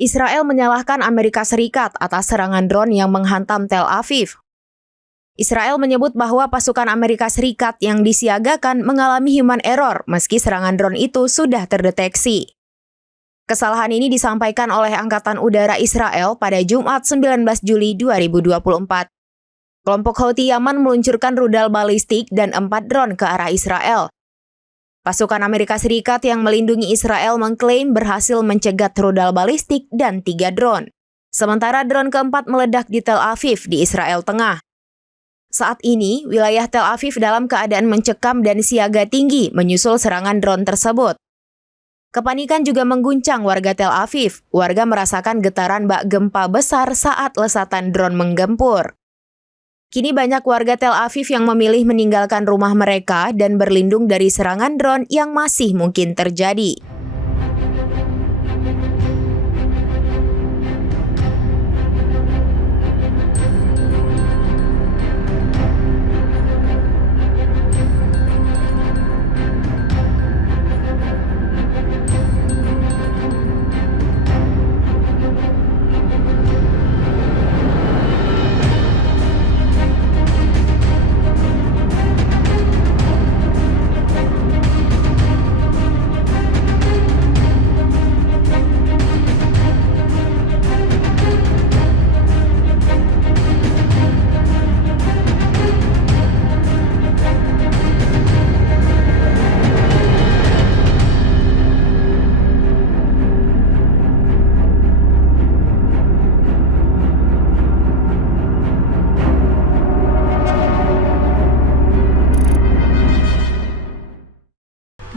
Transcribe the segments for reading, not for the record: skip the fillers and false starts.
Israel menyalahkan Amerika Serikat atas serangan drone yang menghantam Tel Aviv. Israel menyebut bahwa pasukan Amerika Serikat yang disiagakan mengalami human error meski serangan drone itu sudah terdeteksi. Kesalahan ini disampaikan oleh Angkatan Udara Israel pada Jumat 19 Juli 2024. Kelompok Houthi Yaman meluncurkan rudal balistik dan 4 drone ke arah Israel. Pasukan Amerika Serikat yang melindungi Israel mengklaim berhasil mencegat rudal balistik dan 3 drone. Sementara drone keempat meledak di Tel Aviv di Israel Tengah. Saat ini, wilayah Tel Aviv dalam keadaan mencekam dan siaga tinggi menyusul serangan drone tersebut. Kepanikan juga mengguncang warga Tel Aviv. Warga merasakan getaran bak gempa besar saat lesatan drone menggempur. Kini banyak warga Tel Aviv yang memilih meninggalkan rumah mereka dan berlindung dari serangan drone yang masih mungkin terjadi.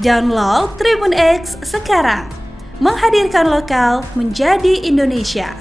Download Tribun X sekarang, menghadirkan lokal menjadi Indonesia.